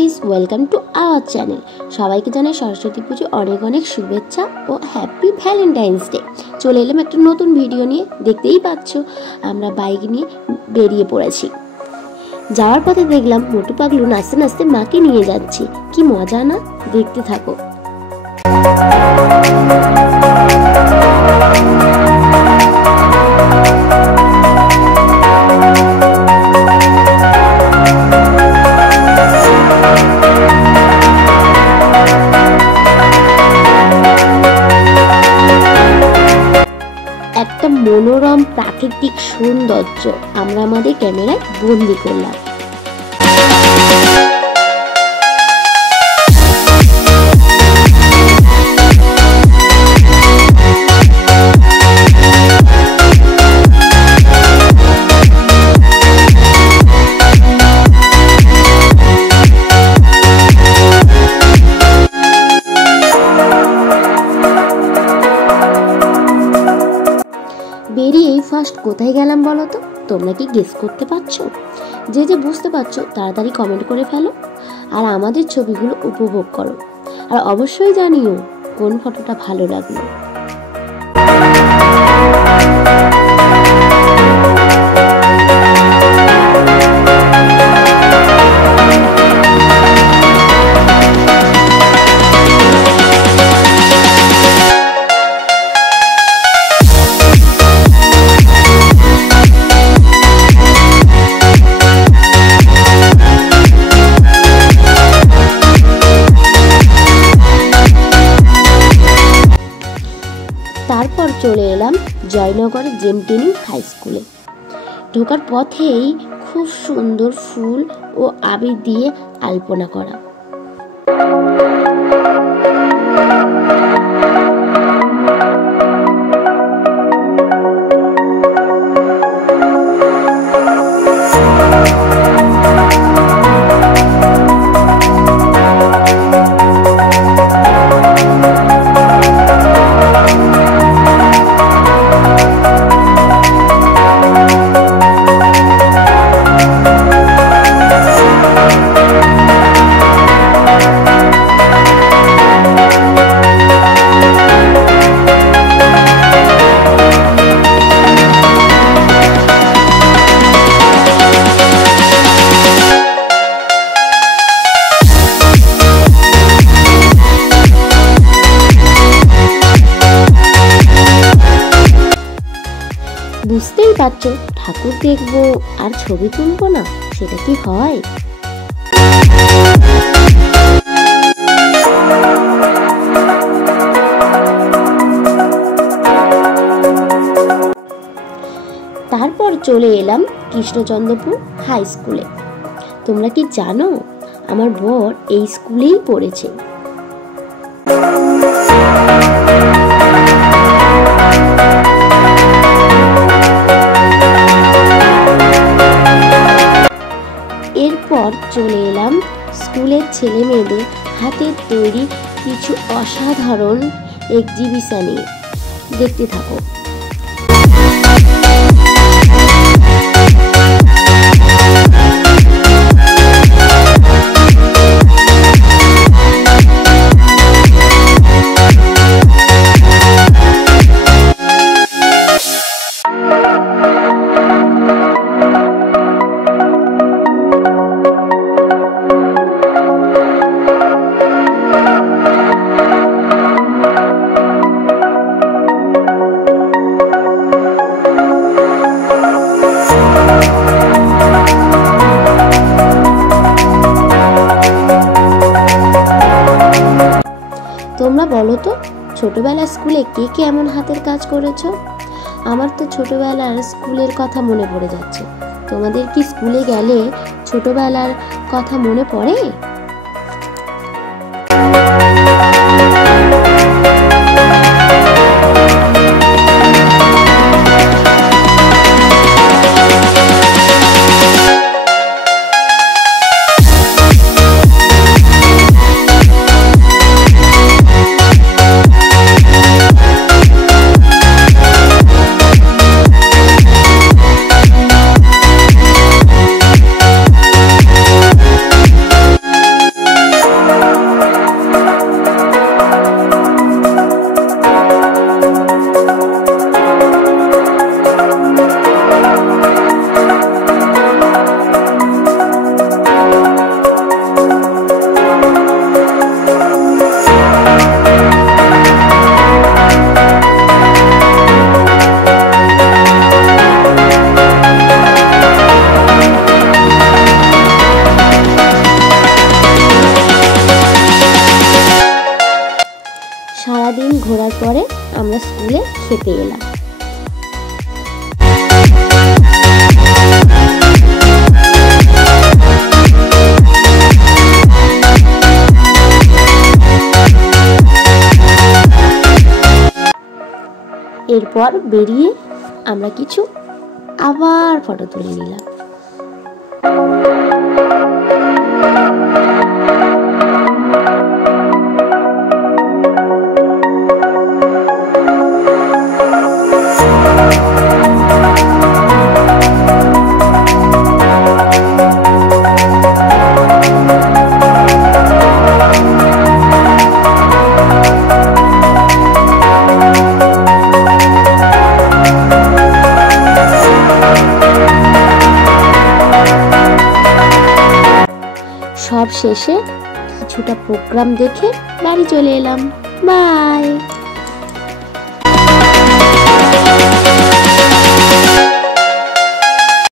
Guys, welcome to our channel. সবাইকে জানাই সরস্বতী পুজো অনেক অনেক শুভেচ্ছা ও হ্যাপি ভ্যালেন্টাইন্স ডে। চলে এলাম একটা নতুন ভিডিও নিয়ে। দেখতেই পাচ্ছ আমরা বাইক নিয়ে বেরিয়ে পড়েছি। যাওয়ার পথে দেখলাম মোটু পাগলু নাচতে নাচতে মাকে নিয়ে যাচ্ছে। কি মজা না, দেখতে থাকো। একটা মনোরম প্রাকৃতিক সৌন্দর্য আমরা আমাদের ক্যামেরায় বন্দি করলাম। বেরিয়েই ফার্স্ট কোথায় গেলাম বলো তো? তোমরা কি গেস করতে পারছো? যে বুঝতে পারছো তাড়াতাড়ি কমেন্ট করে ফেলো আর আমাদের ছবিগুলো উপভোগ করো। আর অবশ্যই জানিও কোন ফটোটা ভালো লাগলো। তারপর চলে এলাম জয়নগরের জেমটেনি হাই স্কুলে। ঢোকার পথেই খুব সুন্দর ফুল ও আবির দিয়ে আলপনা করা। বুঝতেই পারছো, ঠাকুর দেখবো আর ছবি তুলবো না, সেটা কি হয়? তারপর চলে এলাম কৃষ্ণচন্দ্রপুর হাই স্কুলে। তোমরা কি জানো আমার বর এই স্কুলেই পড়েছে। এরপর চলে এলাম স্কুলের ছেলে মেয়েদের হাতের তৈরি কিছু অসাধারণ এক্সিবিশনে। দেখতে থাকো। তোমরা বলো তো, ছোটবেলার স্কুলে কে কে এমন হাতের কাজ করেছো? আমার তো ছোটবেলার স্কুলের কথা মনে পড়ে যাচ্ছে। তোমাদের কি স্কুলে গেলে ছোটবেলার কথা মনে পড়ে? খেতে এলাম। এরপর বেরিয়ে আমরা কিছু আবার ফটো তুলে নিলাম। সব শেষে কিছুটা প্রোগ্রাম দেখে বাড়ি চলে এলাম। বাই।